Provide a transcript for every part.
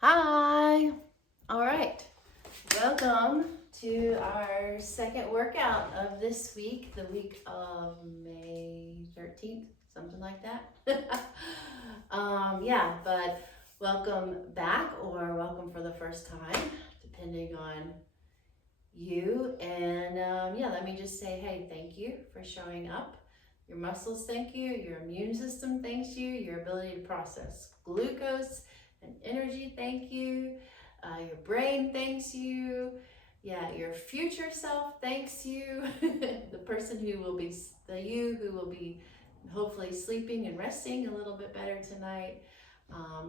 Hi. All right. Welcome to our second workout of this week, the week of May 13th, something like that. but welcome back or welcome for the first time, depending on you. And let me just say, hey, thank you for showing up. Your muscles thank you, your immune system thanks you, your ability to process glucose and energy thank you, your brain thanks you, your future self thanks you, the person who will be, who will be hopefully sleeping and resting a little bit better tonight,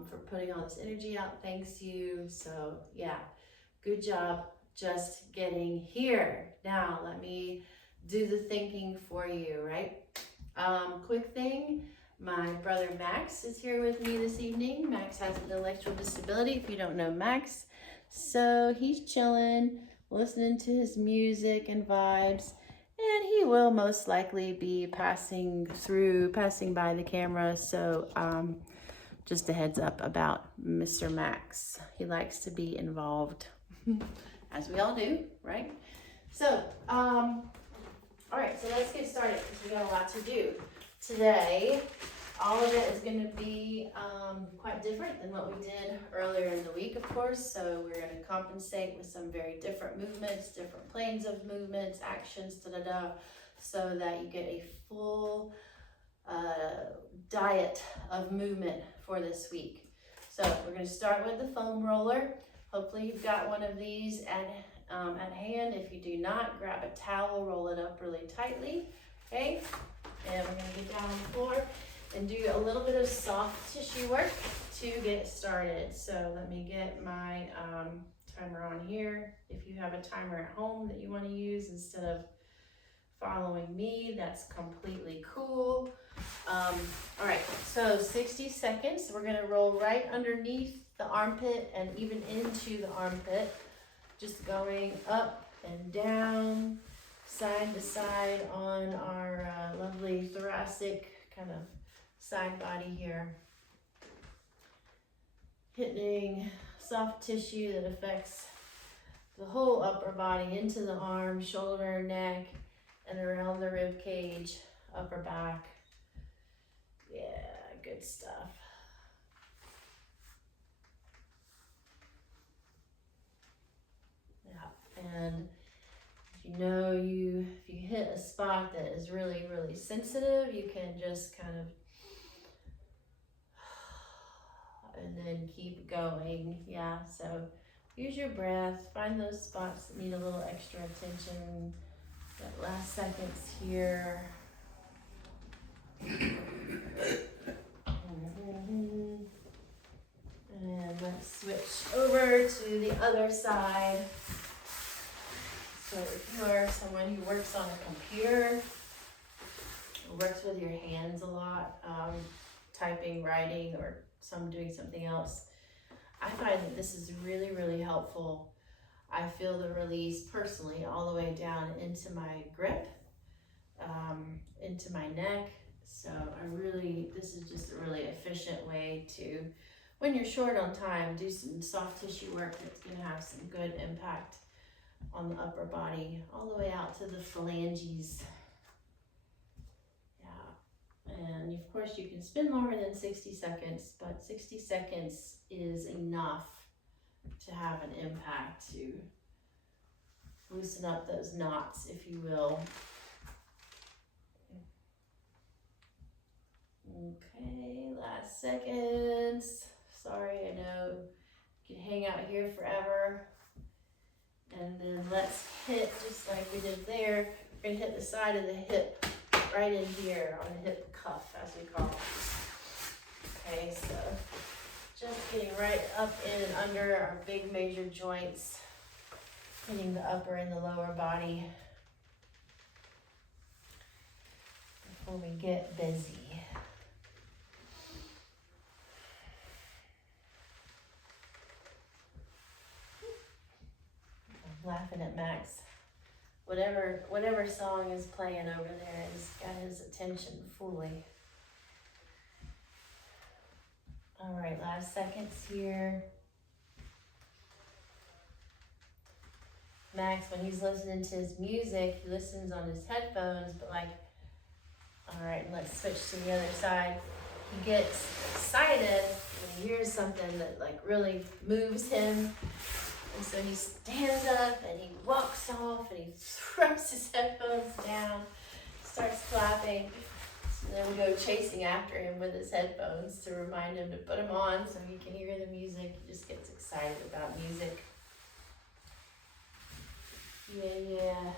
for putting all this energy out, thanks you. So good job just getting here. Now let me do the thinking for you, right? Quick thing, my brother Max is here with me this evening. Max has an intellectual disability, if you don't know Max. So he's chilling, listening to his music and vibes, and he will most likely be passing by the camera. So just a heads up about Mr. Max. He likes to be involved, as we all do, right? So, all right, so let's get started because we got a lot to do today. All of it is going to be quite different than what we did earlier in the week, of course. So we're going to compensate with some very different movements, different planes of movements, actions, so that you get a full diet of movement for this week. So we're going to start with the foam roller. Hopefully you've got one of these at hand. If you do not, grab a towel, roll it up really tightly, okay? And we're gonna get down on the floor and do a little bit of soft tissue work to get started. So let me get my timer on here. If you have a timer at home that you wanna use instead of following me, that's completely cool. All right, so 60 seconds. We're gonna roll right underneath the armpit and even into the armpit, just going up and down, side to side on our lovely thoracic kind of side body here. Hitting soft tissue that affects the whole upper body, into the arm, shoulder, neck, and around the rib cage, upper back. Yeah, good stuff. And if you hit a spot that is really, really sensitive, you can just kind of, and then keep going. Yeah, so use your breath, find those spots that need a little extra attention. That last seconds here. And let's switch over to the other side. So if you are someone who works on a computer, works with your hands a lot, typing, writing, or doing something else, I find that this is really, really helpful. I feel the release personally all the way down into my grip, into my neck. So this is just a really efficient way to, when you're short on time, do some soft tissue work that's gonna have some good impact on the upper body, all the way out to the phalanges. Yeah, and of course you can spend longer than 60 seconds, but 60 seconds is enough to have an impact, to loosen up those knots, if you will. Okay, last seconds. Sorry, I know you can hang out here forever. And then let's hit, just like we did there, we're gonna hit the side of the hip, right in here, on the hip cuff, as we call it. Okay, so just getting right up in and under our big major joints, hitting the upper and the lower body before we get busy. I'm laughing at Max. Whatever song is playing over there has got his attention fully. All right, last seconds here. Max, when he's listening to his music, he listens on his headphones, but like, all right, let's switch to the other side. He gets excited when he hears something that like really moves him. And so he stands up and he walks off and he throws his headphones down, starts clapping. And then we go chasing after him with his headphones to remind him to put them on so he can hear the music. He just gets excited about music. Yeah.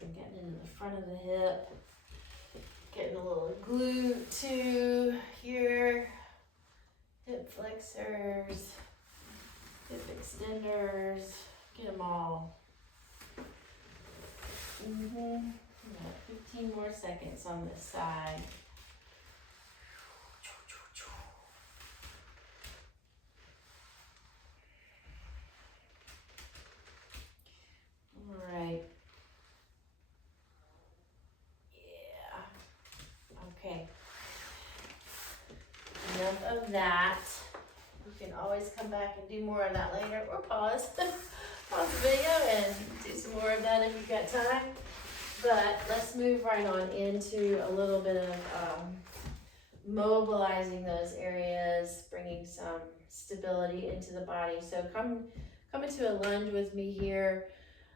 I'm getting into the front of the hip. Getting a little glute too here. Hip flexors. Hip extenders. Get them all. Yeah, 15 more seconds on this side. All right. Yeah. Okay. Enough of that. You can always come back and do more of that later, or pause. Pause the video and do some more of that if you've got time. But let's move right on into a little bit of mobilizing those areas, bringing some stability into the body. So come into a lunge with me here.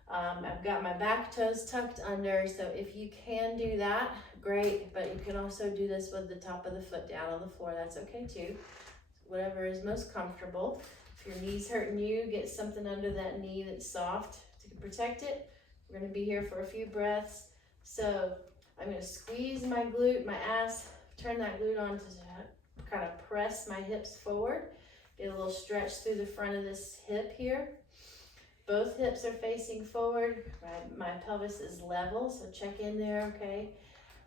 I've got my back toes tucked under, so if you can do that, great, but you can also do this with the top of the foot down on the floor. That's okay too. Whatever is most comfortable. If your knee's hurting you, get something under that knee that's soft to protect it. We're gonna be here for a few breaths. So I'm gonna squeeze my glute, my ass, turn that glute on to kind of press my hips forward. Get a little stretch through the front of this hip here. Both hips are facing forward. My pelvis is level, so check in there, okay?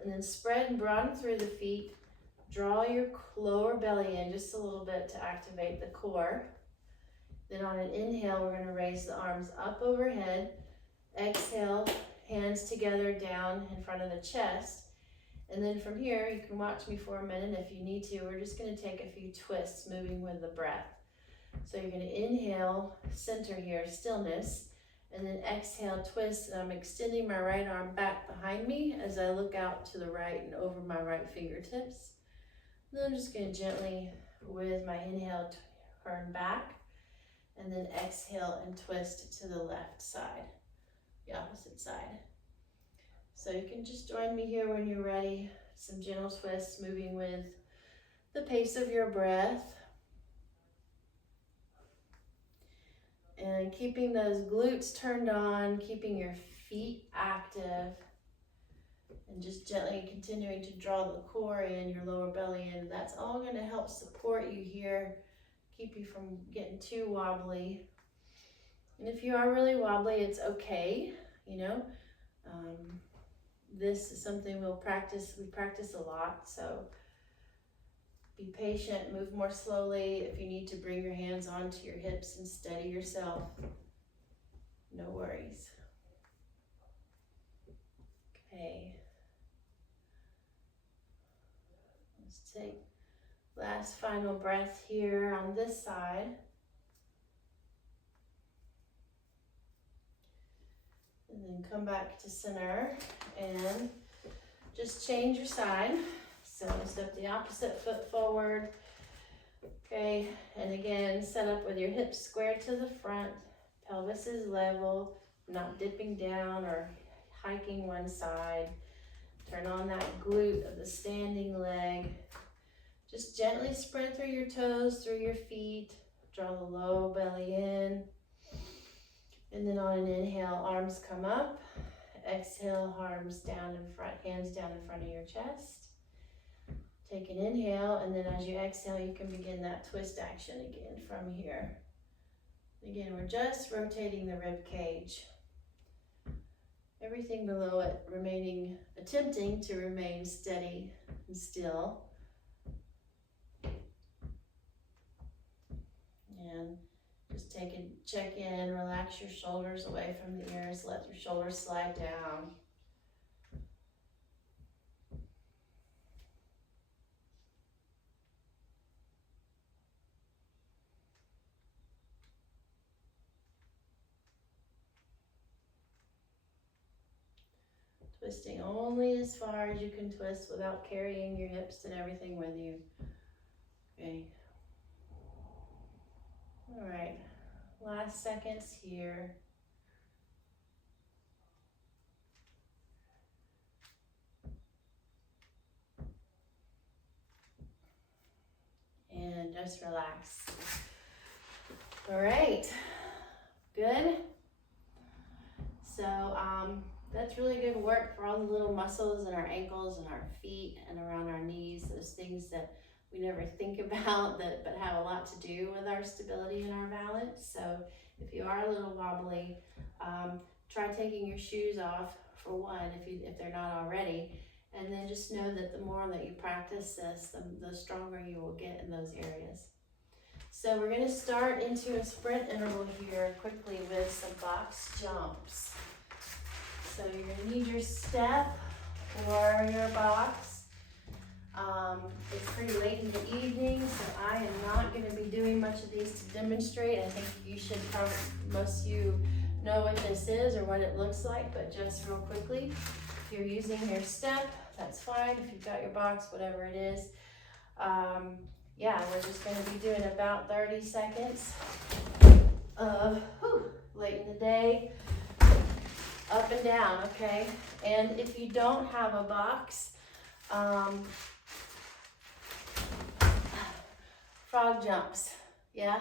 And then spread and broaden through the feet. Draw your lower belly in just a little bit to activate the core. Then on an inhale, we're gonna raise the arms up overhead. Exhale, hands together down in front of the chest. And then from here, you can watch me for a minute if you need to. We're just gonna take a few twists, moving with the breath. So you're gonna inhale, center here, stillness, and then exhale, twist, and I'm extending my right arm back behind me as I look out to the right and over my right fingertips. Then I'm just gonna gently, with my inhale, turn back, and then exhale and twist to the left side, the opposite side. So you can just join me here when you're ready. Some gentle twists, moving with the pace of your breath. And keeping those glutes turned on, keeping your feet active, and just gently continuing to draw the core in, your lower belly in. That's all gonna help support you here, keep you from getting too wobbly. And if you are really wobbly, it's okay, you know. This is something we practice a lot, so be patient, move more slowly. If you need to bring your hands onto your hips and steady yourself, no worries. Okay. Let's take last final breath here on this side. And then come back to center and just change your side. So step the opposite foot forward. Okay, and again, set up with your hips square to the front. Pelvis is level, not dipping down or hiking one side. Turn on that glute of the standing leg. Just gently spread through your toes, through your feet. Draw the low belly in. And then on an inhale, arms come up. Exhale, arms down in front, hands down in front of your chest. Take an inhale, and then as you exhale, you can begin that twist action again from here. Again, we're just rotating the rib cage. Everything below it attempting to remain steady and still. And just check in, relax your shoulders away from the ears, let your shoulders slide down. Twisting only as far as you can twist without carrying your hips and everything with you. Okay. All right, last seconds here. And just relax. All right, good. So that's really good work for all the little muscles in our ankles and our feet and around our knees, those things that we never think about but have a lot to do with our stability and our balance. So if you are a little wobbly, try taking your shoes off for one, if they're not already, and then just know that the more that you practice this, the stronger you will get in those areas. So we're going to start into a sprint interval here quickly with some box jumps. So you're going to need your step or your box. It's pretty late in the evening, so I am not going to be doing much of these to demonstrate. I think you should probably, most of you know what this is or what it looks like, but just real quickly, if you're using your step, that's fine. If you've got your box, whatever it is. Yeah, we're just going to be doing about 30 seconds of late in the day, up and down, okay? And if you don't have a box, frog jumps, yeah?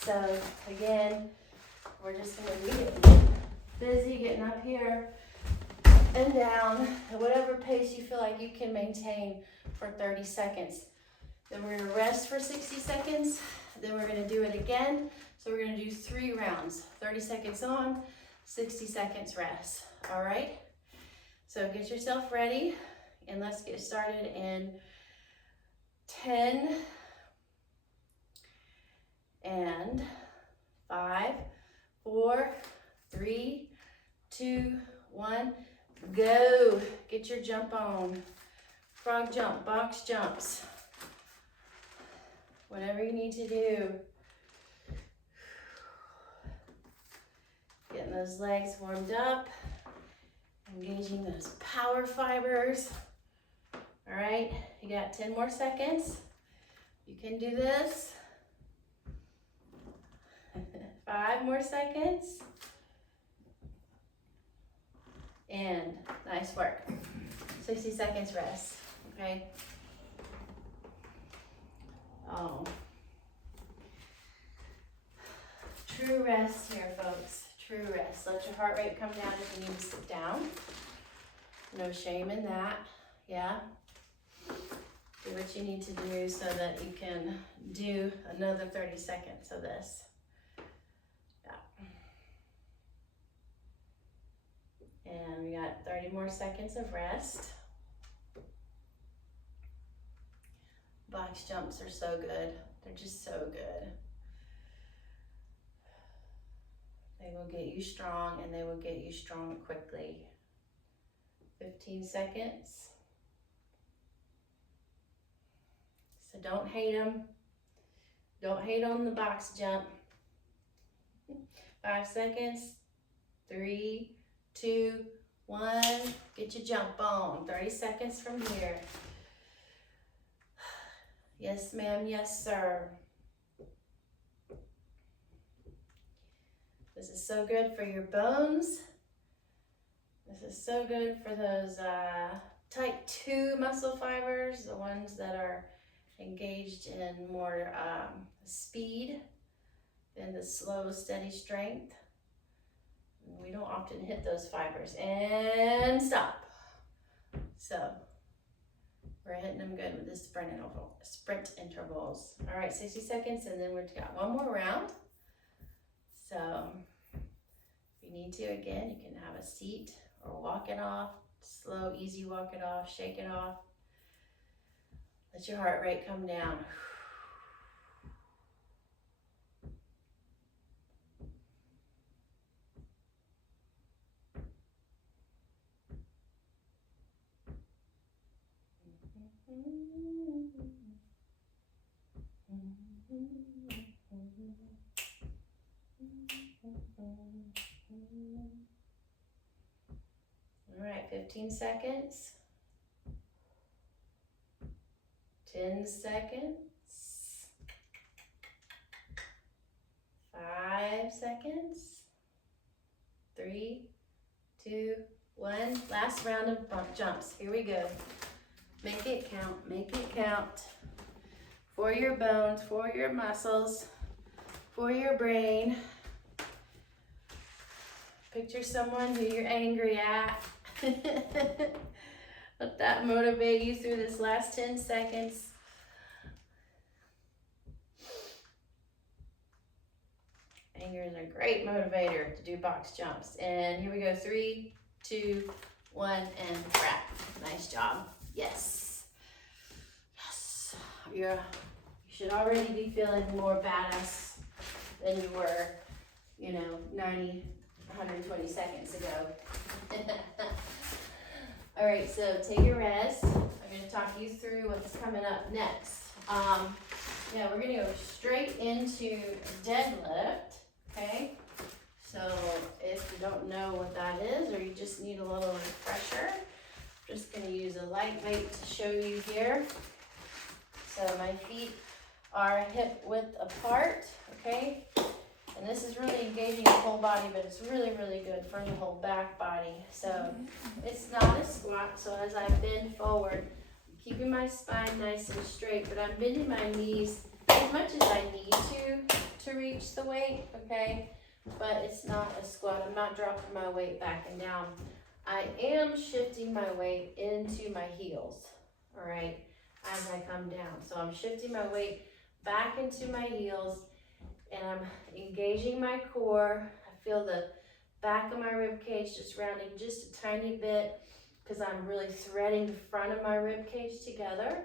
So again, we're just going to be busy getting up here and down at whatever pace you feel like you can maintain for 30 seconds. Then we're gonna rest for 60 seconds. Then we're gonna do it again. So we're gonna do 3 rounds, 30 seconds on, 60 seconds rest, all right? So get yourself ready and let's get started in 10 and 5, 4, 3, 2, 1, go. Get your jump on. Frog jump, box jumps. Whatever you need to do. Getting those legs warmed up. Engaging those power fibers. All right, you got 10 more seconds. You can do this. 5 more seconds. And nice work. 60 seconds rest, okay? Oh. True rest here, folks. True rest. Let your heart rate come down if you need to sit down. No shame in that, yeah? Do what you need to do so that you can do another 30 seconds of this. Yeah. And we got 30 more seconds of rest. Box jumps are so good. They're just so good. They will get you strong and they will get you strong quickly. 15 seconds. So don't hate them. Don't hate on the box jump. 5 seconds. 3, 2, 1. Get your jump on. 30 seconds from here. Yes, ma'am. Yes, sir. This is so good for your bones. This is so good for those type 2 muscle fibers, the ones that are engaged in more speed than the slow, steady strength. We don't often hit those fibers. And stop. So we're hitting them good with this sprint intervals. All right, 60 seconds, and then we've got one more round. So if you need to, again, you can have a seat or walk it off. Slow, easy walk it off, shake it off. Let your heart rate come down. All right, 15 seconds. 10 seconds. 5 seconds. 3, 2, 1. Last round of bump jumps. Here we go. Make it count. Make it count. For your bones, for your muscles, for your brain. Picture someone who you're angry at. Let that motivate you through this last 10 seconds. Anger is a great motivator to do box jumps. And here we go, 3, 2, 1, and wrap. Nice job. Yes. Yes. You should already be feeling more badass than you were, 90, 120 seconds ago. All right, so take your rest. I'm going to talk you through what's coming up next. We're going to go straight into deadlift, okay? So if you don't know what that is, or you just need a little refresher, I'm just going to use a light weight to show you here. So my feet are hip width apart, okay? And this is really engaging your whole body, but it's really, really good for your whole back body. So it's not a squat, so as I bend forward, I'm keeping my spine nice and straight, but I'm bending my knees as much as I need to reach the weight, okay? But it's not a squat. I'm not dropping my weight back and down. I am shifting my weight into my heels, all right, as I come down. So I'm shifting my weight back into my heels, and I'm engaging my core. I feel the back of my rib cage just rounding just a tiny bit because I'm really threading the front of my rib cage together.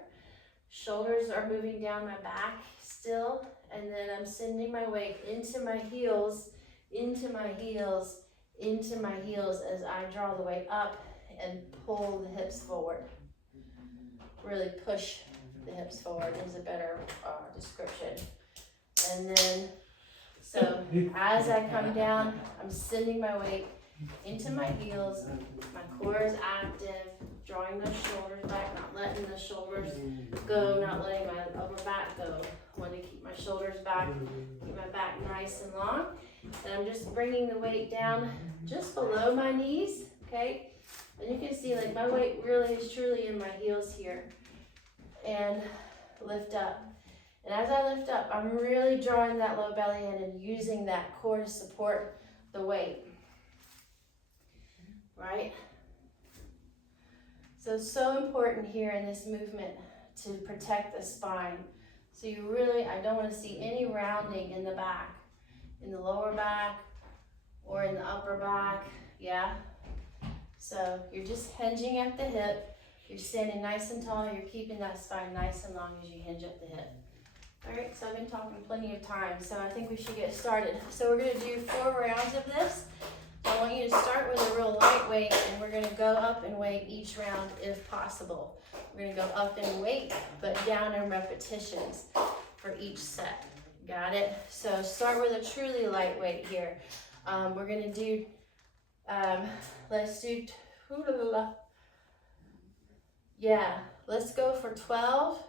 Shoulders are moving down my back still, and then I'm sending my weight into my heels, into my heels, into my heels as I draw the weight up and pull the hips forward. Really push the hips forward is a better description. And then, so as I come down, I'm sending my weight into my heels. My core is active, drawing those shoulders back, not letting the shoulders go, not letting my upper back go. I want to keep my shoulders back, keep my back nice and long. And I'm just bringing the weight down just below my knees, okay? And you can see like my weight really is truly in my heels here. And lift up. And as I lift up, I'm really drawing that low belly in and using that core to support the weight, right? So important here in this movement to protect the spine. So I don't want to see any rounding in the back, in the lower back or in the upper back, yeah? So you're just hinging at the hip. You're standing nice and tall. You're keeping that spine nice and long as you hinge at the hip. All right, so I've been talking plenty of time, so I think we should get started. So we're gonna do 4 rounds of this. So I want you to start with a real light weight, and we're gonna go up in weight each round if possible. We're gonna go up in weight, but down in repetitions for each set. Got it? So start with a truly light weight here. We're gonna do, let's go for 12.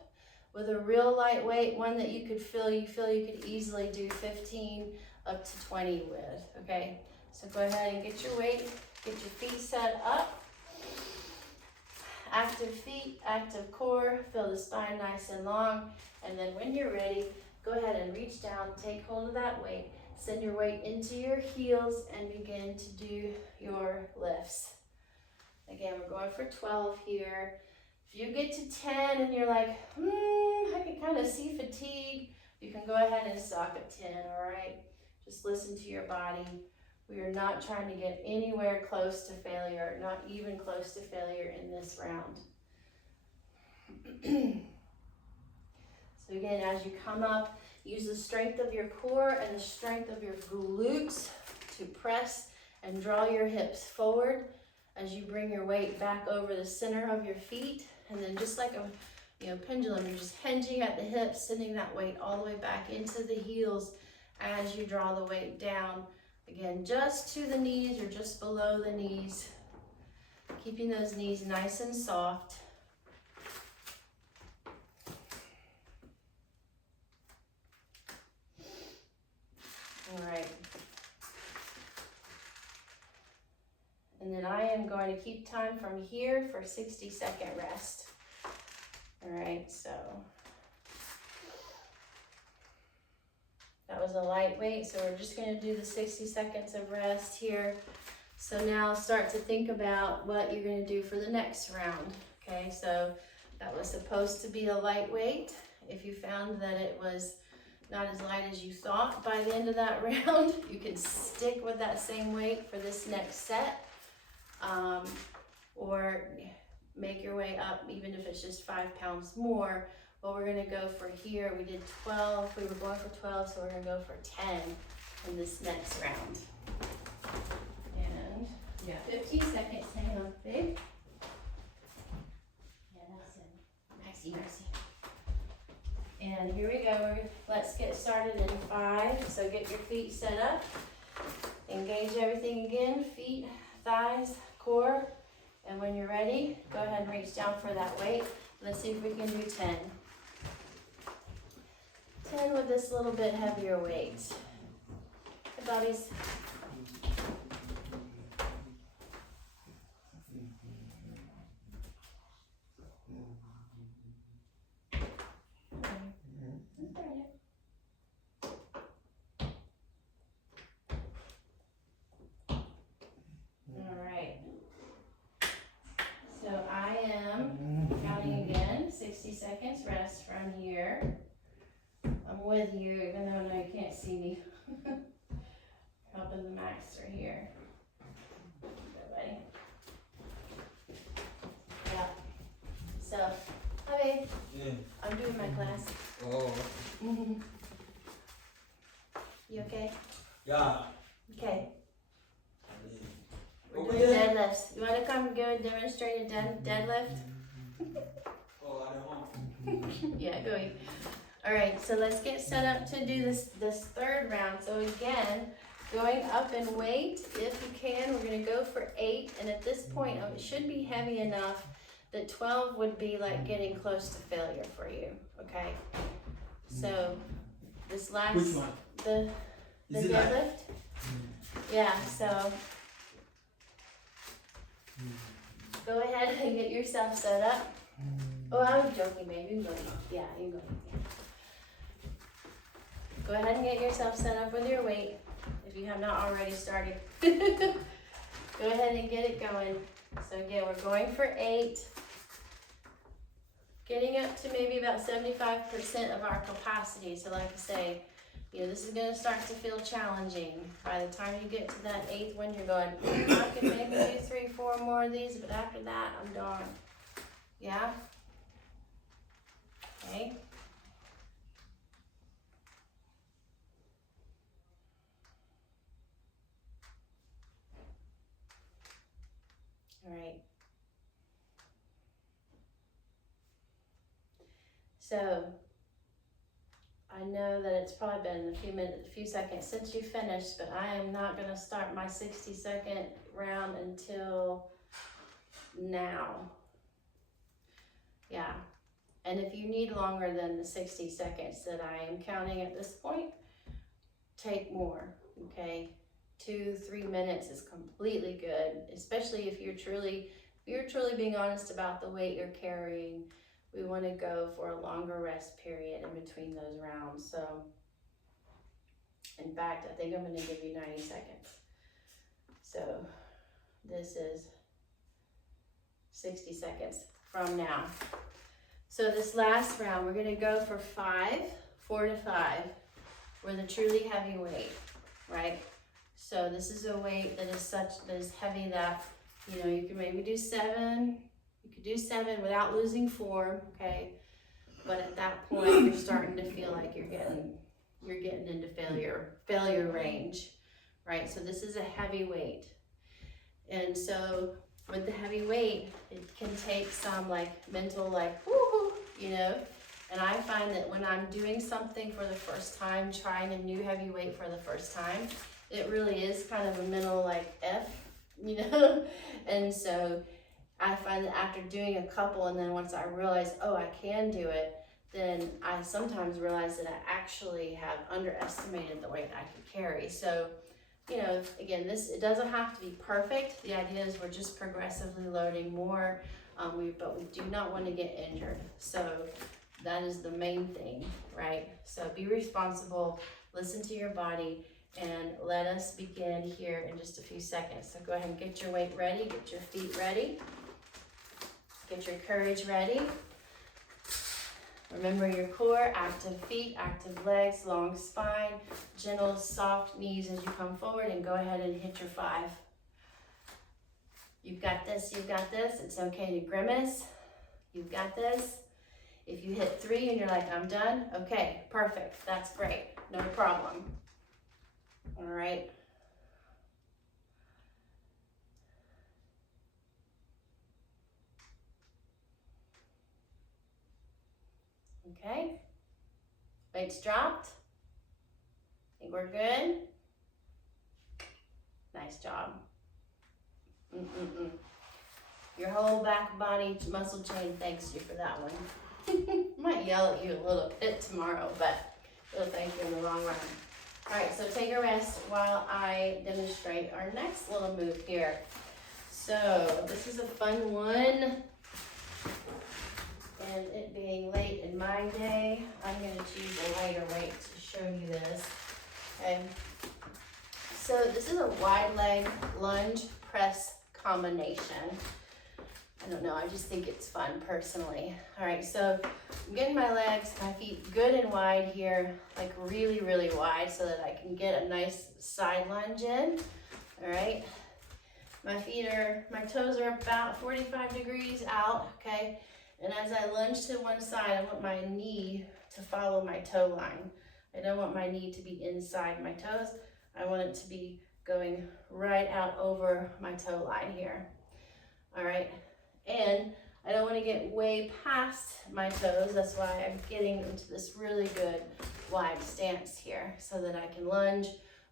With a real lightweight, one that you feel you could easily do 15 up to 20 with, okay? So go ahead and get your weight, get your feet set up. Active feet, active core, feel the spine nice and long. And then when you're ready, go ahead and reach down, take hold of that weight, send your weight into your heels and begin to do your lifts. Again, we're going for 12 here. If you get to 10 and you're like, I can kind of see fatigue, you can go ahead and stop at 10, all right? Just listen to your body. We are not trying to get anywhere close to failure, not even close to failure in this round. So again, as you come up, use the strength of your core and the strength of your glutes to press and draw your hips forward as you bring your weight back over the center of your feet. And then just like a pendulum, you're just hinging at the hips, sending that weight all the way back into the heels as you draw the weight down. Again, just to the knees or just below the knees. Keeping those knees nice and soft. All right. And then I am going to keep time from here for 60-second rest. All right, so that was a lightweight, so we're just gonna do the 60 seconds of rest here. So now start to think about what you're gonna do for the next round, okay? So that was supposed to be a lightweight. If you found that it was not as light as you thought by the end of that round, you can stick with that same weight for this next set, or make your way up, even if it's just 5 pounds more. Well, we're gonna go for here, we did 12, we were going for 12, so we're gonna go for 10 in this next round. And 15 seconds, hang on, babe. Yeah, that's it. Maxi. And here we go, let's get started in 5. So get your feet set up. Engage everything again, feet, thighs, core. And when you're ready, go ahead and reach down for that weight. Let's see if we can do 10. 10 with this little bit heavier weight. Hey, buddies. All right. So I am counting again, 60 seconds rest from here. I'm with you, even though no, you can't see me. Helping the max are here. Everybody. Yeah. So, hi babe. Yeah. I'm doing my class. Oh. You okay? Yeah. Okay. We're Okay. doing deadlifts. You wanna come go and demonstrate a deadlift? Oh, I don't want. Yeah, go eat. All right, so let's get set up to do this third round. So again, going up in weight, if you can, we're gonna go for 8. And at this point, it should be heavy enough that 12 would be like getting close to failure for you, okay? So this last, Which one? the Is it deadlift? Yeah, so go ahead and get yourself set up. Oh, I was joking, babe. You can go eat. Yeah, you can go eat. Yeah. Go ahead and get yourself set up with your weight if you have not already started. Go ahead and get it going. So again, we're going for 8. Getting up to maybe about 75% of our capacity. So like I say, you know, this is gonna start to feel challenging. By the time you get to that 8th one, you're going, I can maybe do 3, 4 more of these, but after that, I'm done. Yeah? Okay. All right. So I know that it's probably been a few seconds since you finished, but I am not going to start my 60-second round until now. Yeah. And if you need longer than the 60 seconds that I am counting at this point, take more, okay? 2-3 minutes is completely good, especially if you're truly being honest about the weight you're carrying. We want to go for a longer rest period in between those rounds. So, in fact, I think I'm going to give you 90 seconds. So, this is 60 seconds from now. So this last round, we're going to go for 4 to 5, with a truly heavy weight, right? So this is a weight that is heavy that, you know, you can maybe do 7. You could do 7 without losing form, okay? But at that point, you're starting to feel like you're getting into failure range, right? So this is a heavy weight. And so with the heavy weight, it can take some like mental like, woo, you know? And I find that when I'm doing something for the first time, trying a new heavy weight for the first time, it really is kind of a mental like F, you know? And so I find that after doing a couple and then once I realize, oh, I can do it, then I sometimes realize that I actually have underestimated the weight I could carry. So, you know, again, it doesn't have to be perfect. The idea is we're just progressively loading more, but we do not want to get injured. So that is the main thing, right? So be responsible, listen to your body, and let us begin here in just a few seconds. So go ahead and get your weight ready, get your feet ready, get your courage ready. Remember your core, active feet, active legs, long spine, gentle, soft knees as you come forward, and go ahead and hit your 5. You've got this, you've got this. It's okay to grimace. You've got this. If you hit 3 and you're like, I'm done, okay, perfect, that's great, no problem. All right. Okay. Weights dropped. Think we're good? Nice job. Your whole back body muscle chain thanks you for that one. Might yell at you a little bit tomorrow, but it'll thank you in the long run. All right, so take a rest while I demonstrate our next little move here. So this is a fun one. And it being late in my day, I'm gonna choose a lighter weight to show you this. Okay. So this is a wide leg lunge press combination. I don't know, I just think it's fun personally. All right, so I'm getting my legs, my feet good and wide here, like really, really wide so that I can get a nice side lunge in. All right, my toes are about 45 degrees out, okay? And as I lunge to one side, I want my knee to follow my toe line. I don't want my knee to be inside my toes. I want it to be going right out over my toe line here. All right, and I don't want to get way past my toes. That's why I'm getting into this really good wide stance here so that I can lunge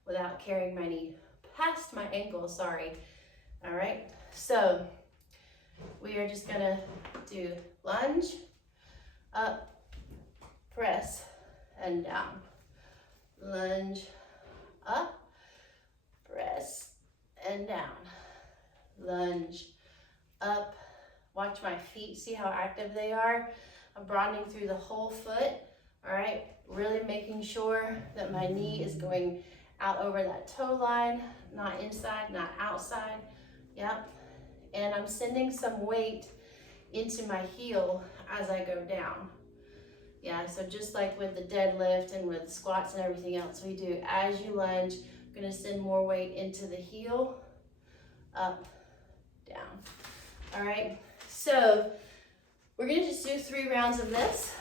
without carrying my knee past my ankle, sorry. All right, so we are just gonna do lunge, up, press, and down. Lunge, up, press, and down. Lunge, up. Watch my feet, see how active they are. I'm broadening through the whole foot, all right? Really making sure that my knee is going out over that toe line, not inside, not outside. Yep. And I'm sending some weight into my heel as I go down. Yeah, so just like with the deadlift and with squats and everything else we do, as you lunge, I'm gonna send more weight into the heel, up, down. All right, so we're gonna just do 3 rounds of this.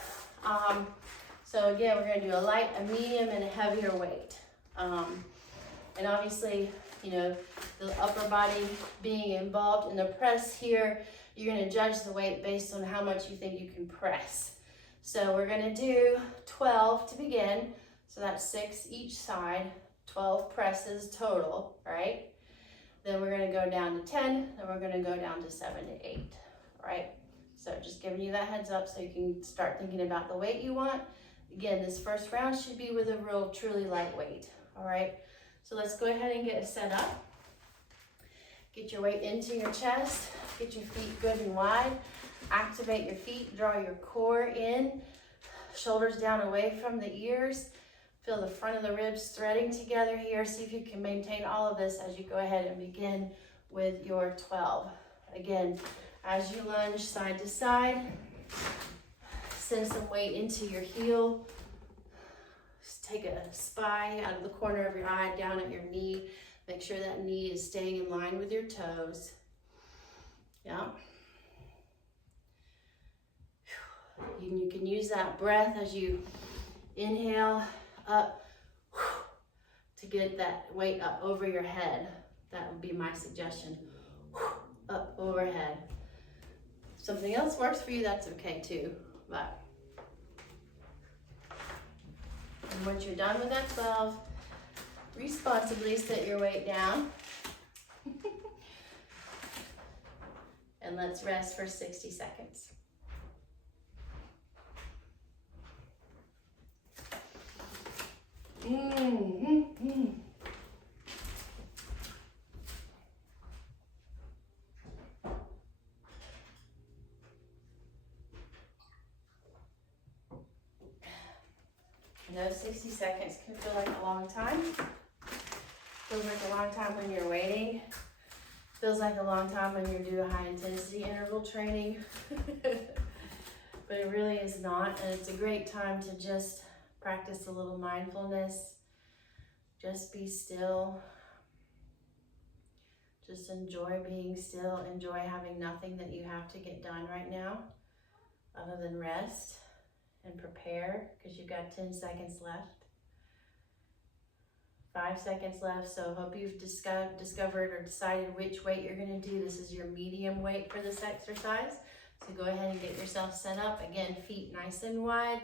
So again, we're gonna do a light, a medium, and a heavier weight. And obviously, you know, the upper body being involved in the press here, you're gonna judge the weight based on how much you think you can press. So we're gonna do 12 to begin. So that's 6 each side, 12 presses total, right? Then we're gonna go down to 10, then we're gonna go down to 7 to 8, right? So just giving you that heads up so you can start thinking about the weight you want. Again, this first round should be with a real, truly light weight, all right? So let's go ahead and get it set up. Get your weight into your chest, get your feet good and wide. Activate your feet, draw your core in, shoulders down away from the ears. Feel the front of the ribs threading together here. See if you can maintain all of this as you go ahead and begin with your 12. Again, as you lunge side to side, send some weight into your heel. Just take a spy out of the corner of your eye, down at your knee. Make sure that knee is staying in line with your toes. Yeah. You can use that breath as you inhale up to get that weight up over your head. That would be my suggestion. Up overhead. If something else works for you, that's okay too. But and once you're done with that 12, responsibly set your weight down. And and let's rest for 60 seconds. I know 60 seconds can feel like a long time. Feels like a long time when you're waiting. Feels like a long time when you do a high intensity interval training. But it really is not, and it's a great time to just practice a little mindfulness. Just be still. Just enjoy being still. Enjoy having nothing that you have to get done right now other than rest and prepare, because you've got 10 seconds left. 5 seconds left, so hope you've discovered or decided which weight you're gonna do. This is your medium weight for this exercise. So go ahead and get yourself set up. Again, feet nice and wide.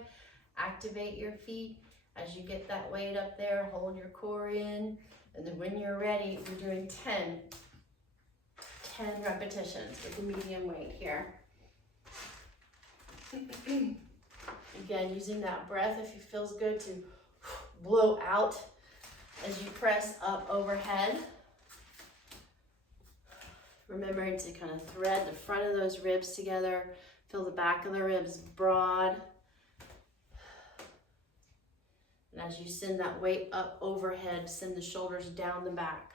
Activate your feet. As you get that weight up there, hold your core in. And then when you're ready, we're doing 10 repetitions with the medium weight here. Again, using that breath if it feels good to blow out as you press up overhead. Remember to kind of thread the front of those ribs together. Feel the back of the ribs broad. And as you send that weight up overhead, send the shoulders down the back.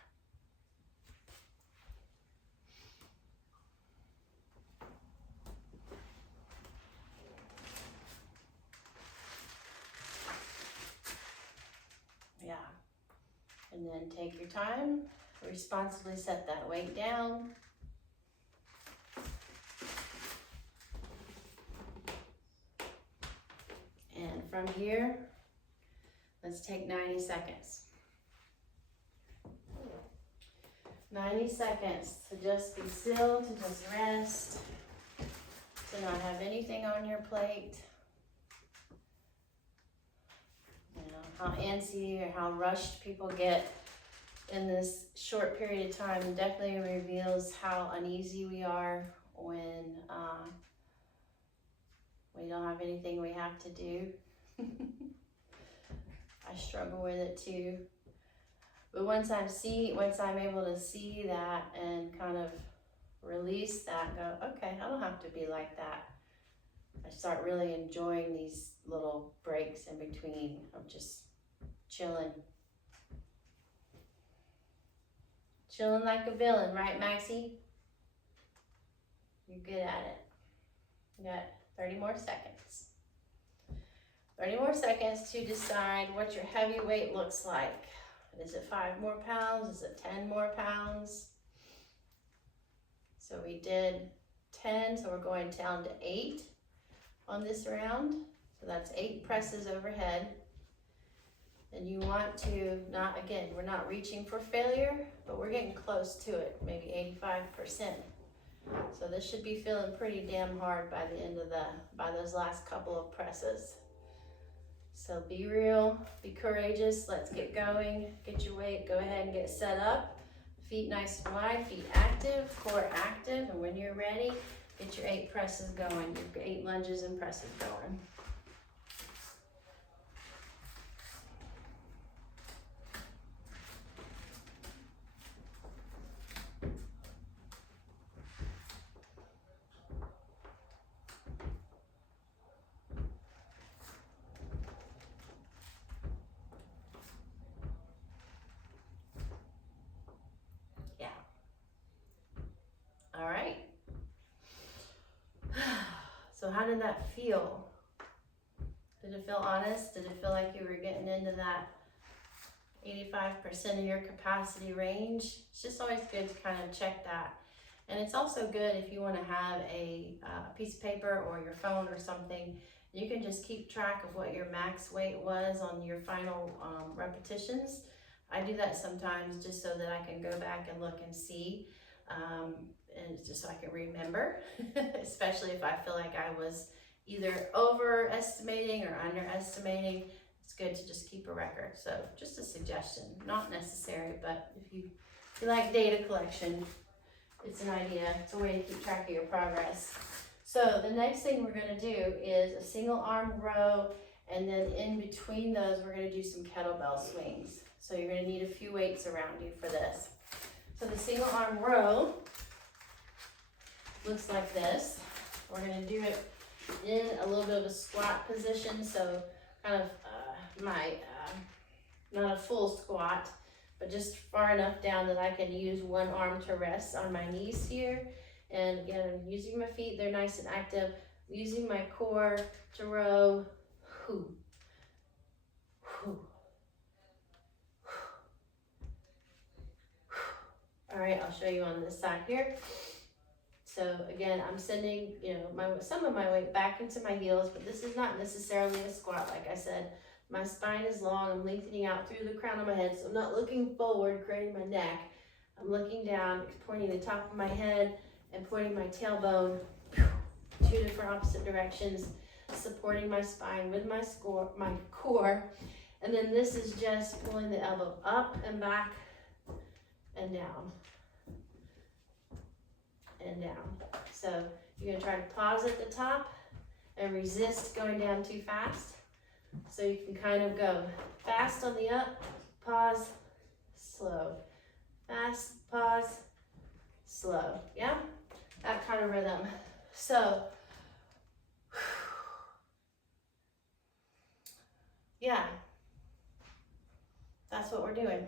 Yeah. And then take your time, responsibly set that weight down. And from here, let's take 90 seconds. 90 seconds to just be still, to just rest, to not have anything on your plate. You know, how antsy or how rushed people get in this short period of time definitely reveals how uneasy we are when we don't have anything we have to do. I struggle with it too. But once I'm able to see that and kind of release that, go, okay, I don't have to be like that. I start really enjoying these little breaks in between of just chilling. Chilling like a villain, right, Maxie? You're good at it. You got 30 more seconds. 30 more seconds to decide what your heavy weight looks like. Is it 5 more pounds? Is it 10 more pounds? So we did 10, so we're going down to 8 on this round. So that's 8 presses overhead. And you want to not, again, we're not reaching for failure, but we're getting close to it, maybe 85%. So this should be feeling pretty damn hard by the end of by those last couple of presses. So be real, be courageous, let's get going, get your weight, go ahead and get set up. Feet nice and wide, feet active, core active, and when you're ready, get your 8 presses going, your 8 lunges and presses going. All right. So how did that feel? Did it feel honest? Did it feel like you were getting into that 85% of your capacity range? It's just always good to kind of check that. And it's also good if you want to have a piece of paper or your phone or something. You can just keep track of what your max weight was on your final repetitions. I do that sometimes just so that I can go back and look and see. And just so I can remember, especially if I feel like I was either overestimating or underestimating. It's good to just keep a record. So just a suggestion, not necessary, but if you like data collection, it's an idea, it's a way to keep track of your progress. So the next thing we're gonna do is a single arm row, and then in between those, we're gonna do some kettlebell swings. So you're gonna need a few weights around you for this. So the single arm row looks like this. We're gonna do it in a little bit of a squat position, so kind of not a full squat, but just far enough down that I can use one arm to rest on my knees here. And again, I'm using my feet, they're nice and active. I'm using my core to row. All right, I'll show you on this side here. So again, I'm sending, some of my weight back into my heels, but this is not necessarily a squat, like I said. My spine is long, I'm lengthening out through the crown of my head, so I'm not looking forward, creating my neck. I'm looking down, pointing the top of my head and pointing my tailbone, 2 different opposite directions, supporting my spine with my core. And then this is just pulling the elbow up and back and down. And down. So you're gonna try to pause at the top and resist going down too fast. So you can kind of go fast on the up, pause, slow. Fast, pause, slow. Yeah? That kind of rhythm. So, yeah. That's what we're doing.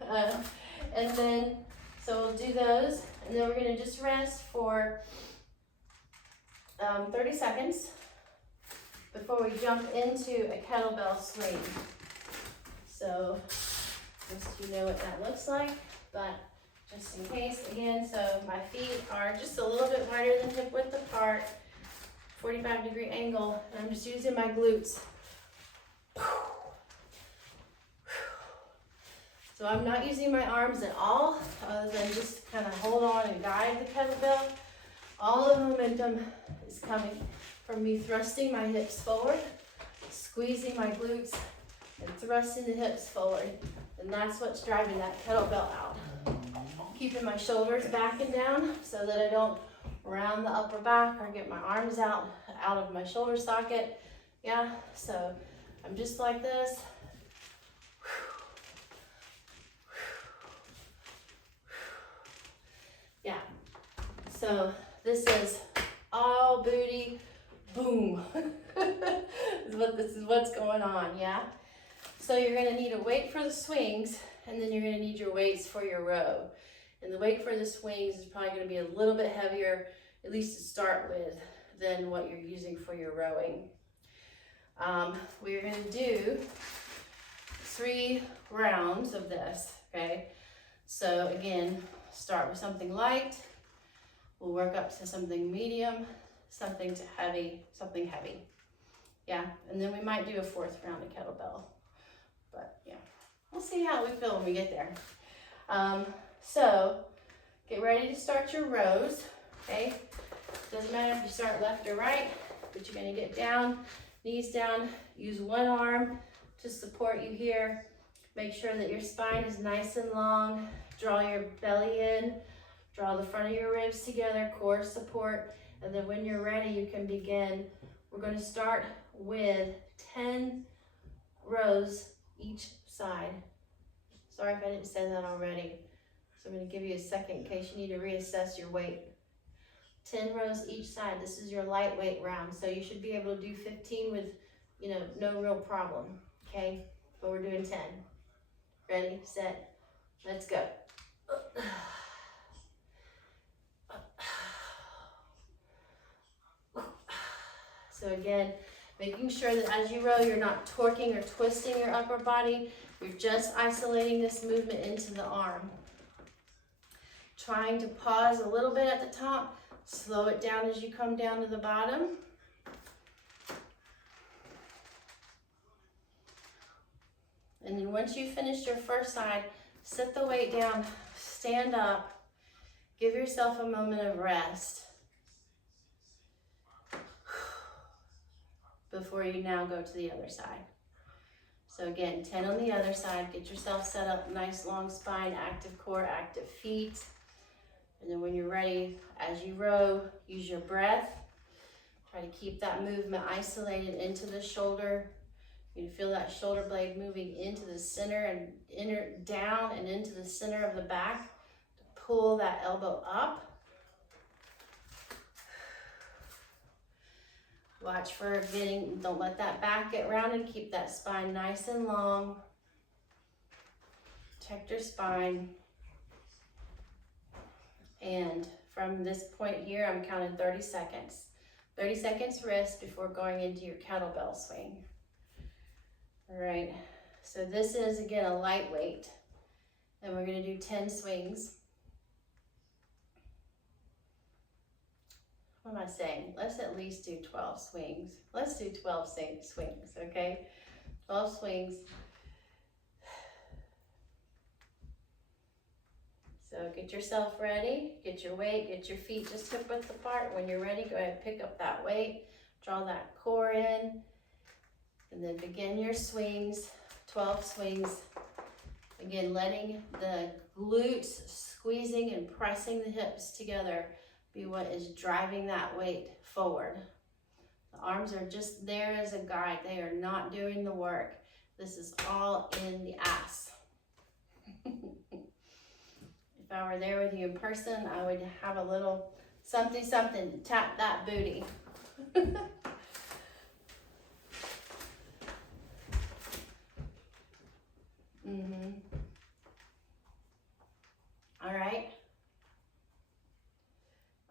And then, so we'll do those, and then we're gonna just rest for 30 seconds before we jump into a kettlebell swing. So, just so you know what that looks like, but just in case, again, so my feet are just a little bit wider than hip width apart, 45-degree angle, and I'm just using my glutes. So I'm not using my arms at all, other than just kind of hold on and guide the kettlebell. All the momentum is coming from me thrusting my hips forward, squeezing my glutes, and thrusting the hips forward. And that's what's driving that kettlebell out. Keeping my shoulders back and down so that I don't round the upper back or get my arms out of my shoulder socket. Yeah, so I'm just like this. Yeah, so this is all booty, boom. This is what's going on, yeah? So you're gonna need a weight for the swings, and then you're gonna need your weights for your row. And the weight for the swings is probably gonna be a little bit heavier, at least to start with, than what you're using for your rowing. We're gonna do 3 rounds of this, okay? So again, start with something light, we'll work up to something medium, something to heavy, something heavy. Yeah, and then we might do a 4th round of kettlebell. But yeah, we'll see how we feel when we get there. So get ready to start your rows, okay? Doesn't matter if you start left or right, but you're gonna get down, knees down, use one arm to support you here. Make sure that your spine is nice and long. Draw your belly in, draw the front of your ribs together, core support, and then when you're ready, you can begin. We're gonna start with 10 rows each side. Sorry if I didn't say that already. So I'm gonna give you a second in case you need to reassess your weight. 10 rows each side. This is your lightweight round. So you should be able to do 15 with, no real problem, okay? But we're doing 10. Ready, set, let's go. So again, making sure that as you row, you're not torquing or twisting your upper body. You're just isolating this movement into the arm. Trying to pause a little bit at the top, slow it down as you come down to the bottom. And then once you've finished your first side, set the weight down, stand up, give yourself a moment of rest before you now go to the other side. So again, 10 on the other side, get yourself set up, nice long spine, active core, active feet. And then when you're ready, as you row, use your breath. Try to keep that movement isolated into the shoulder. You can feel that shoulder blade moving into the center and down and into the center of the back to pull that elbow up. Watch for don't let that back get rounded. Keep that spine nice and long. Protect your spine. And from this point here, I'm counting 30 seconds. 30 seconds rest before going into your kettlebell swing. All right, so this is again a lightweight, and we're gonna do 10 swings. What am I saying? Let's at least do 12 swings. Let's do 12 swings, okay? 12 swings. So get yourself ready, get your weight, get your feet just hip width apart. When you're ready, go ahead and pick up that weight, draw that core in, and then begin your swings, 12 swings. Again, letting the glutes squeezing and pressing the hips together be what is driving that weight forward. The arms are just there as a guide. They are not doing the work. This is all in the ass. If I were there with you in person, I would have a little something to tap that booty.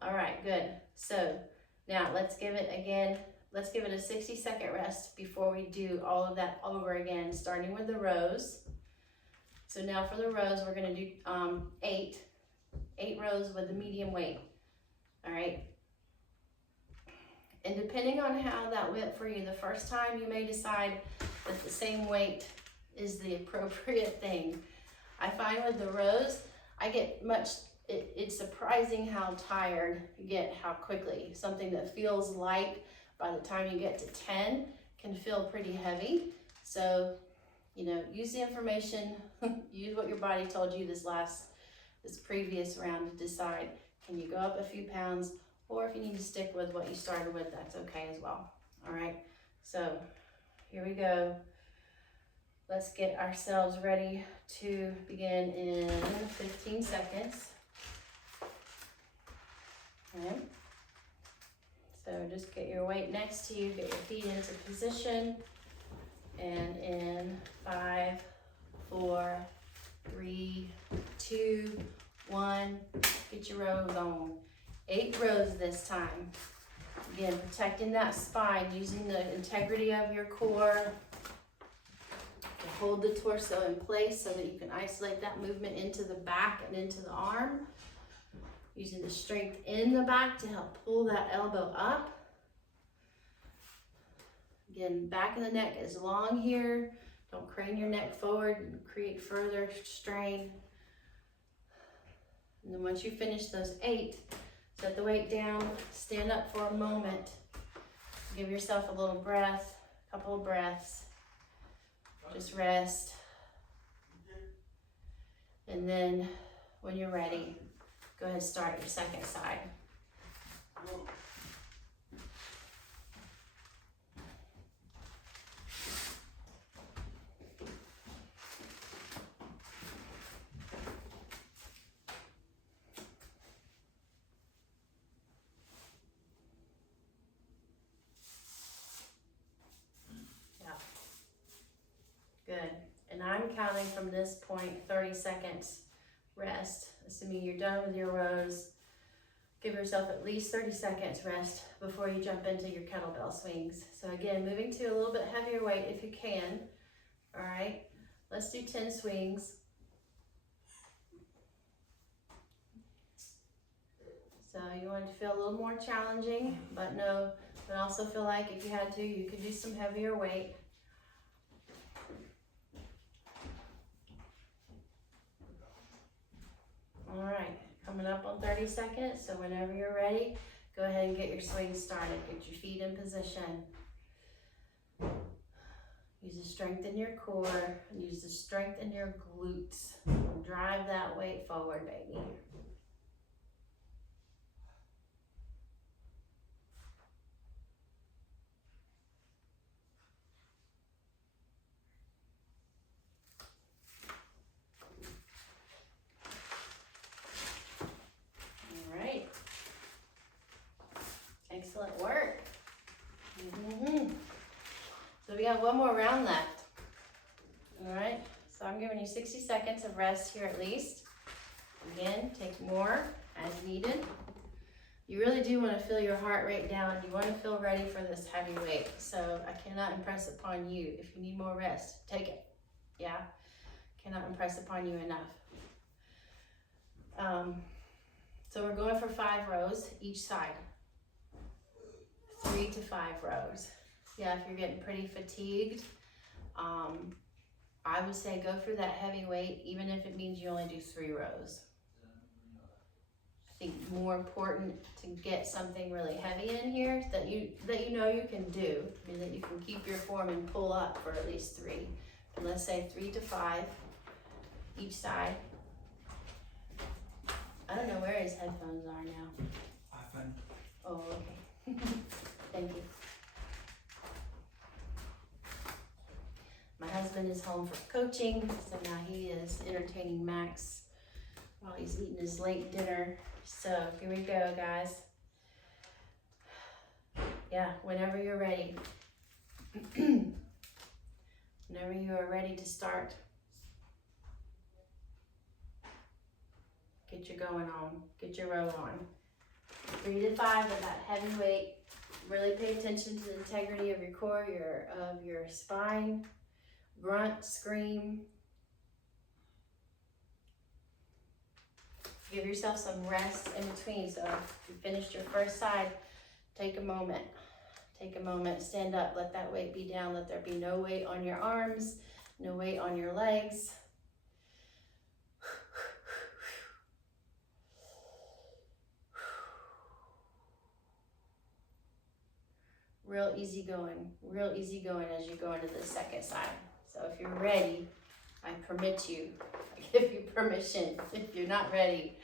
All right, good. So now let's give it a 60-second rest before we do all of that over again, starting with the rows. So now for the rows, we're gonna do 8 rows with the medium weight, all right? And depending on how that went for you the first time, you may decide that the same weight is the appropriate thing. I find with the rows, it's surprising how tired you get, how quickly. Something that feels light by the time you get to 10 can feel pretty heavy. So, use the information, use what your body told you this previous round to decide, can you go up a few pounds, or if you need to stick with what you started with, that's okay as well. All right, so here we go. Let's get ourselves ready to begin in 15 seconds. Okay. So just get your weight next to you, get your feet into position, and in 5, 4, 3, 2, 1, get your rows on. 8 rows this time. Again, protecting that spine, using the integrity of your core to hold the torso in place so that you can isolate that movement into the back and into the arm. Using the strength in the back to help pull that elbow up. Again, back of the neck is long here. Don't crane your neck forward and create further strain. And then once you finish those 8, set the weight down, stand up for a moment. Give yourself a little breath, a couple of breaths. Just rest. And then when you're ready, go ahead and start your second side. Good. And I'm counting from this point 30 seconds rest. Assuming you're done with your rows, give yourself at least 30 seconds rest before you jump into your kettlebell swings. So again, moving to a little bit heavier weight if you can. All right, let's do 10 swings. So you want it to feel a little more challenging, but also feel like if you had to, you could do some heavier weight. All right, coming up on 30 seconds, so whenever you're ready, go ahead and get your swing started. Get your feet in position. Use the strength in your core, and use the strength in your glutes. Drive that weight forward, baby. have one more round left. All right, so I'm giving you 60 seconds of rest here at least. Again, take more as needed. You really do want to feel your heart rate down. You want to feel ready for this heavy weight. So I cannot impress upon you. If you need more rest, take it. Yeah, cannot impress upon you enough. So we're going for 5 rows each side. 3 to 5 rows. Yeah, if you're getting pretty fatigued, I would say go for that heavy weight, even if it means you only do 3 rows. I think more important to get something really heavy in here that you know you can do. I mean, that you can keep your form and pull up for at least 3. And let's say 3 to 5 each side. I don't know where his headphones are now. iPhone. Oh, okay. Thank you. My husband is home for coaching, so now he is entertaining Max while he's eating his late dinner. So here we go, guys. Yeah, whenever you're ready. Whenever you are ready to start. Get your going on. Get your row on. 3 to 5 with that heavy weight. Really pay attention to the integrity of your core, of your spine. Grunt, scream. Give yourself some rest in between. So if you finished your first side, take a moment. Take a moment, stand up, let that weight be down. Let there be no weight on your arms, no weight on your legs. Real easy going as you go into the second side. So if you're ready, I permit you, I give you permission. If you're not ready,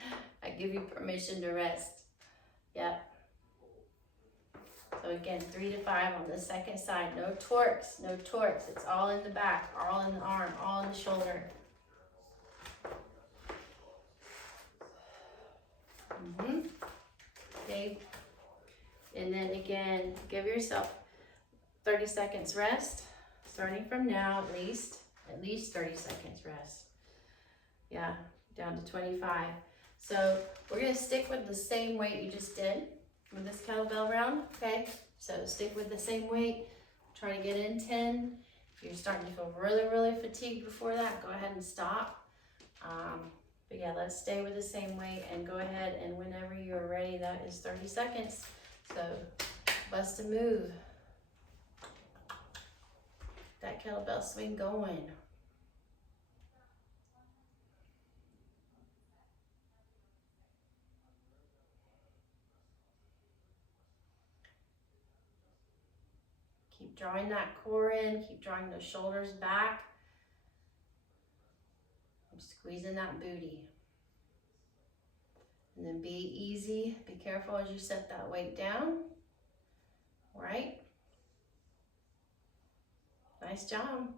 I give you permission to rest. Yep. So again, 3 to 5 on the second side. No torques, no torques. It's all in the back, all in the arm, all in the shoulder. Okay. And then again, give yourself 30 seconds rest. Starting from now, at least 30 seconds rest. Yeah, down to 25. So we're gonna stick with the same weight you just did with this kettlebell round, okay? So stick with the same weight, try to get in 10. If you're starting to feel really, really fatigued before that, go ahead and stop. But yeah, let's stay with the same weight and go ahead and whenever you're ready, that is 30 seconds. So bust a move. That kettlebell swing going. Keep drawing that core in, keep drawing those shoulders back. I'm squeezing that booty. And then be easy, be careful as you set that weight down. All right? Nice job.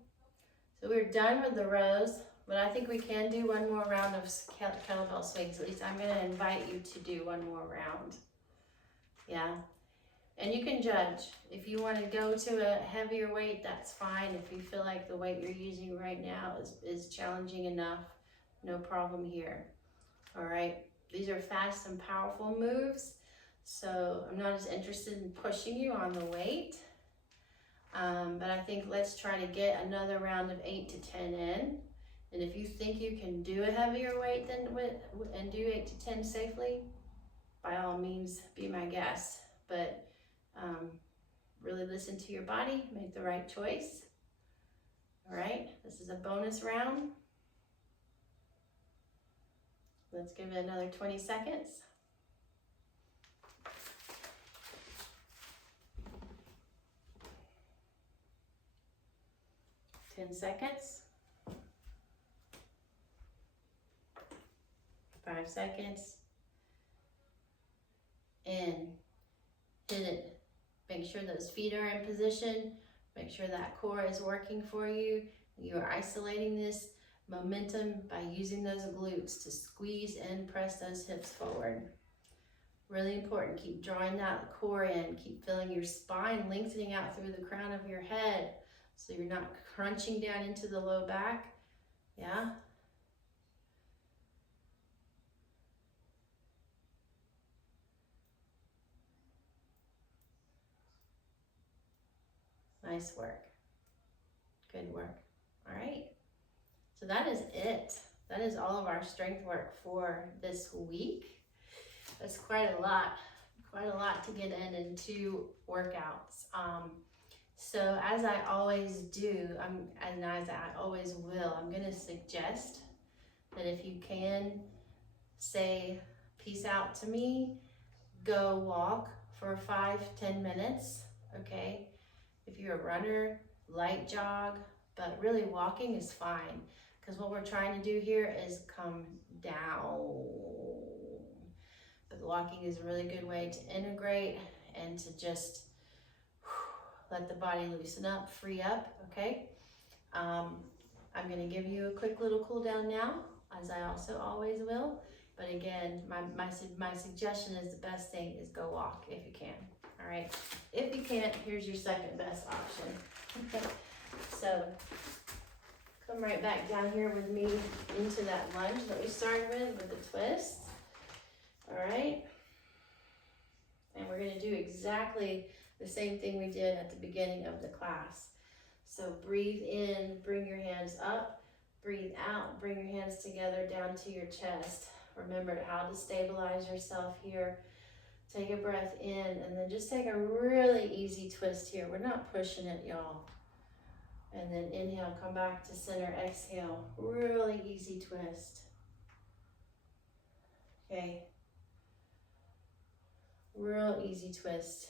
So we're done with the rows, but I think we can do one more round of kettlebell swings. At least I'm gonna invite you to do one more round. Yeah. And you can judge. If you want to go to a heavier weight, that's fine. If you feel like the weight you're using right now is challenging enough, no problem here. All right. These are fast and powerful moves. So I'm not as interested in pushing you on the weight. But I think let's try to get another round of 8 to 10 in. And if you think you can do a heavier weight and do 8 to 10 safely, by all means, be my guest. But really listen to your body, make the right choice. All right, this is a bonus round. Let's give it another 20 seconds. Ten seconds. 5 seconds. In. Hit it. Make sure those feet are in position. Make sure that core is working for you. You are isolating this momentum by using those glutes to squeeze and press those hips forward. Really important. Keep drawing that core in. Keep feeling your spine lengthening out through the crown of your head. So you're not crunching down into the low back. Yeah. Nice work. Good work. All right. So that is it. That is all of our strength work for this week. That's quite a lot to get in 2 workouts. So as I always do, and as I always will, I'm gonna suggest that if you can say peace out to me, go walk for 5-10 minutes, okay? If you're a runner, light jog, but really walking is fine, because what we're trying to do here is come down. But walking is a really good way to integrate and to just let the body loosen up, free up, okay? I'm gonna give you a quick little cool down now, as I also always will. But again, my suggestion is the best thing is go walk if you can, all right? If you can't, here's your second best option. So come right back down here with me into that lunge that we started with the twist, all right? And we're gonna do exactly the same thing we did at the beginning of the class. So breathe in, bring your hands up, breathe out, bring your hands together down to your chest. Remember how to stabilize yourself here. Take a breath in and then just take a really easy twist here. We're not pushing it, y'all. And then inhale, come back to center, exhale. Really easy twist. Okay. Real easy twist.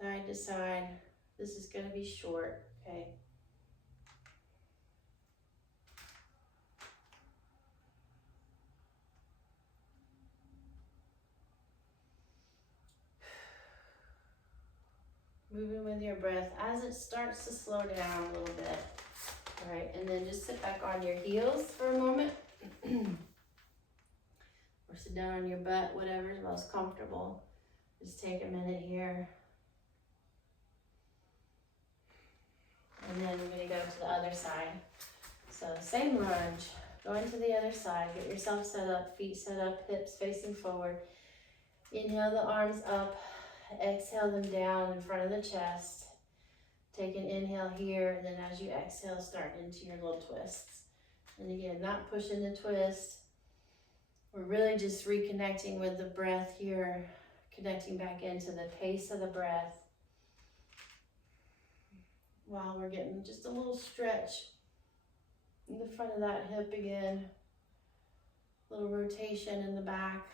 Side to side. This is gonna be short, okay? Moving with your breath as it starts to slow down a little bit. All right, and then just sit back on your heels for a moment. Or sit down on your butt, whatever's most comfortable. Just take a minute here. And then we're gonna go to the other side. So same lunge, go into the other side, get yourself set up, feet set up, hips facing forward. Inhale the arms up, exhale them down in front of the chest. Take an inhale here, and then as you exhale, start into your little twists. And again, not pushing the twist. We're really just reconnecting with the breath here, connecting back into the pace of the breath. While we're getting just a little stretch in the front of that hip again. Little rotation in the back.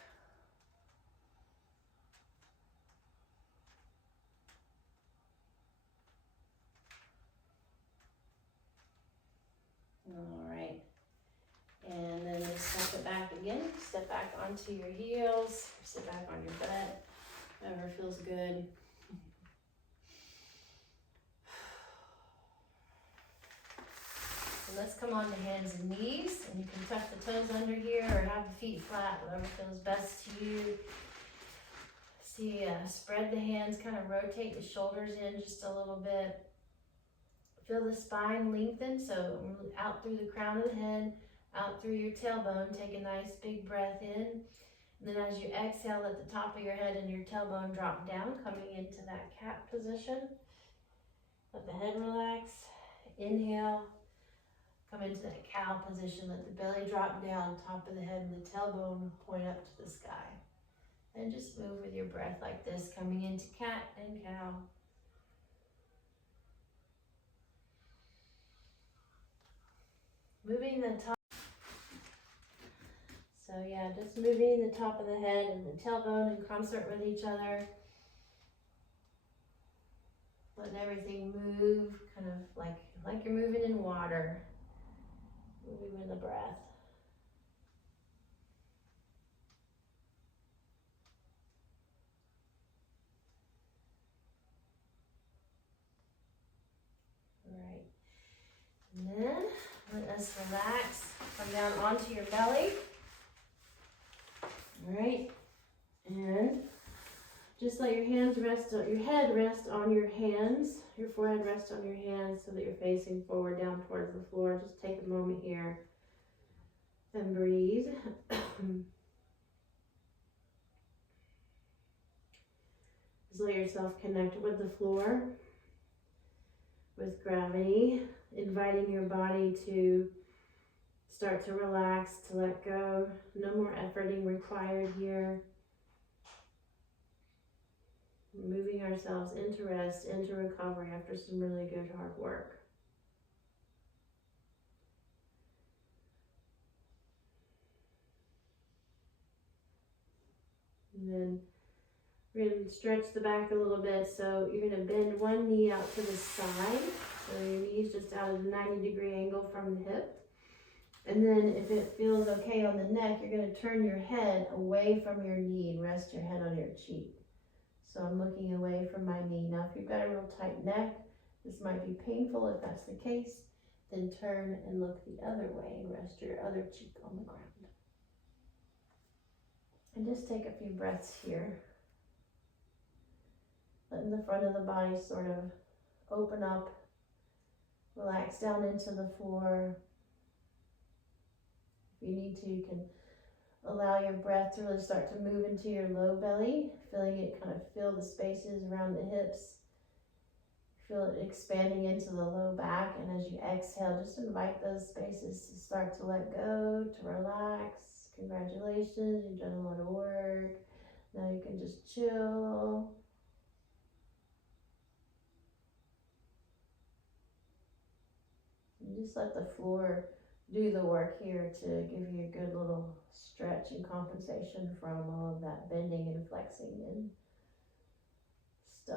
All right. And then just step it back again. Step back onto your heels. Sit back on your butt. Whatever feels good. So let's come on to hands and knees, and you can tuck the toes under here or have the feet flat, whatever feels best to you. See, spread the hands, kind of rotate the shoulders in just a little bit. Feel the spine lengthen, so out through the crown of the head, out through your tailbone. Take a nice big breath in. And then as you exhale, let the top of your head and your tailbone drop down, coming into that cat position. Let the head relax. Inhale. Come into that cow position. Let the belly drop down, top of the head and the tailbone point up to the sky. And just move with your breath like this, coming into cat and cow. Moving the top. So yeah, just moving the top of the head and the tailbone in concert with each other. Letting everything move, kind of like you're moving in water. Moving with the breath. All right. And then let us relax. Come down onto your belly. All right. And Just let your hands rest on your head, rest on your hands, your forehead rest on your hands so that you're facing forward down towards the floor. Just take a moment here and breathe. Just let yourself connect with the floor, with gravity, inviting your body to start to relax, to let go. No more efforting required here. Moving ourselves into rest, into recovery after some really good hard work. And then we're going to stretch the back a little bit. So you're going to bend one knee out to the side. So your knee's just out at a 90-degree angle from the hip. And then if it feels okay on the neck, you're going to turn your head away from your knee and rest your head on your cheek. So I'm looking away from my knee. Now if you've got a real tight neck, this might be painful. If that's the case, then turn and look the other way and rest your other cheek on the ground. And just take a few breaths here. Letting the front of the body sort of open up, relax down into the floor. If you need to, you can allow your breath to really start to move into your low belly, feeling it kind of fill the spaces around the hips. Feel it expanding into the low back, and as you exhale, just invite those spaces to start to let go, to relax. Congratulations, you've done a lot of work. Now you can just chill. And just let the floor do the work here to give you a good little stretch and compensation from all of that bending and flexing and stuff.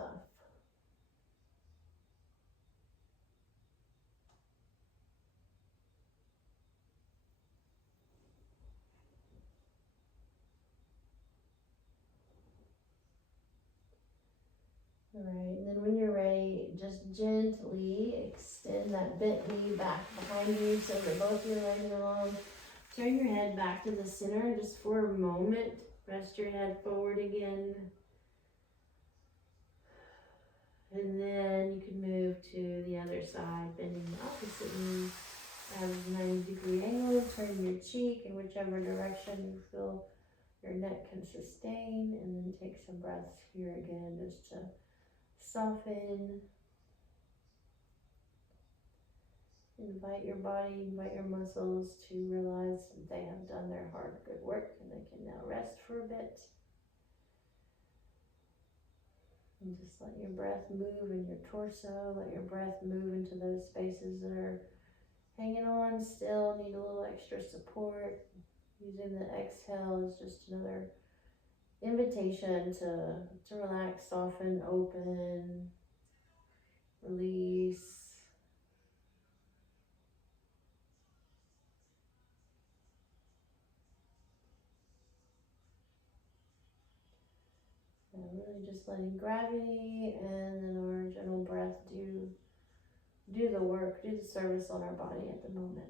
All right, and then when you're ready, just gently extend that bent knee back behind you so that both your legs are long. Turn your head back to the center just for a moment. Rest your head forward again. And then you can move to the other side, bending the opposite knee at a 90-degree angle. Turn your cheek in whichever direction you feel your neck can sustain. And then take some breaths here again just to soften. Invite your body, invite your muscles to realize that they have done their hard, good work and they can now rest for a bit. And just let your breath move in your torso, let your breath move into those spaces that are hanging on still, need a little extra support. Using the exhale is just another invitation to relax, soften, open, release. And really just letting gravity and then our gentle breath do the work, do the service on our body at the moment.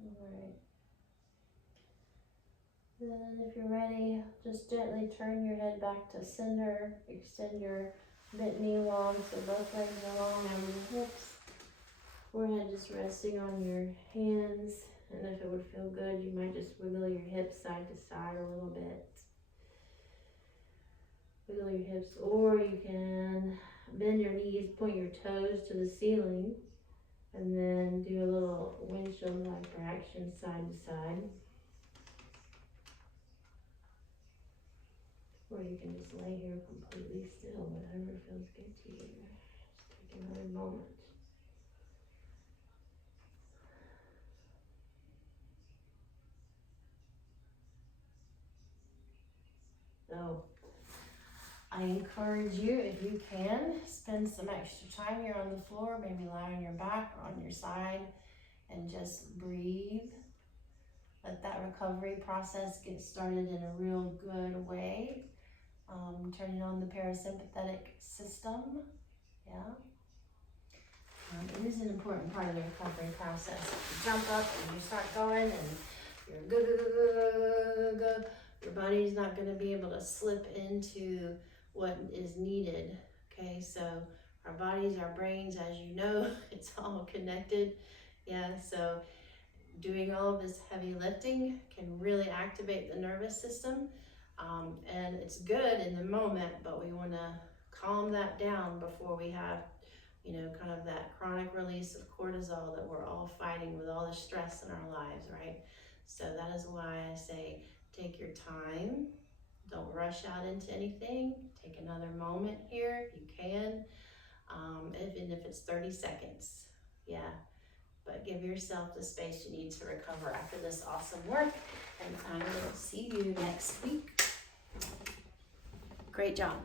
Alright. Then if you're ready, just gently turn your head back to center. Extend your bent knee long so both legs are long over the hips. Forehead just resting on your hands. And if it would feel good, you might just wiggle your hips side to side a little bit. Wiggle your hips, or you can bend your knees, point your toes to the ceiling, and then do a little windshield-like action side to side. Or you can just lay here completely still, whatever feels good to you. Just take another moment. So, I encourage you, if you can, spend some extra time here on the floor, maybe lie on your back or on your side, and just breathe. Let that recovery process get started in a real good way. Turning on the parasympathetic system, yeah. It is an important part of the recovery process. If you jump up and you start going and you're go, your body's not gonna be able to slip into what is needed, okay? So our bodies, our brains, as you know, it's all connected, yeah, so doing all of this heavy lifting can really activate the nervous system. And it's good in the moment, but we want to calm that down before we have, you know, kind of that chronic release of cortisol that we're all fighting with all the stress in our lives, right? So that is why I say take your time. Don't rush out into anything. Take another moment here if you can, even if it's 30 seconds. Yeah. But give yourself the space you need to recover after this awesome work. And I will see you next week. Great job.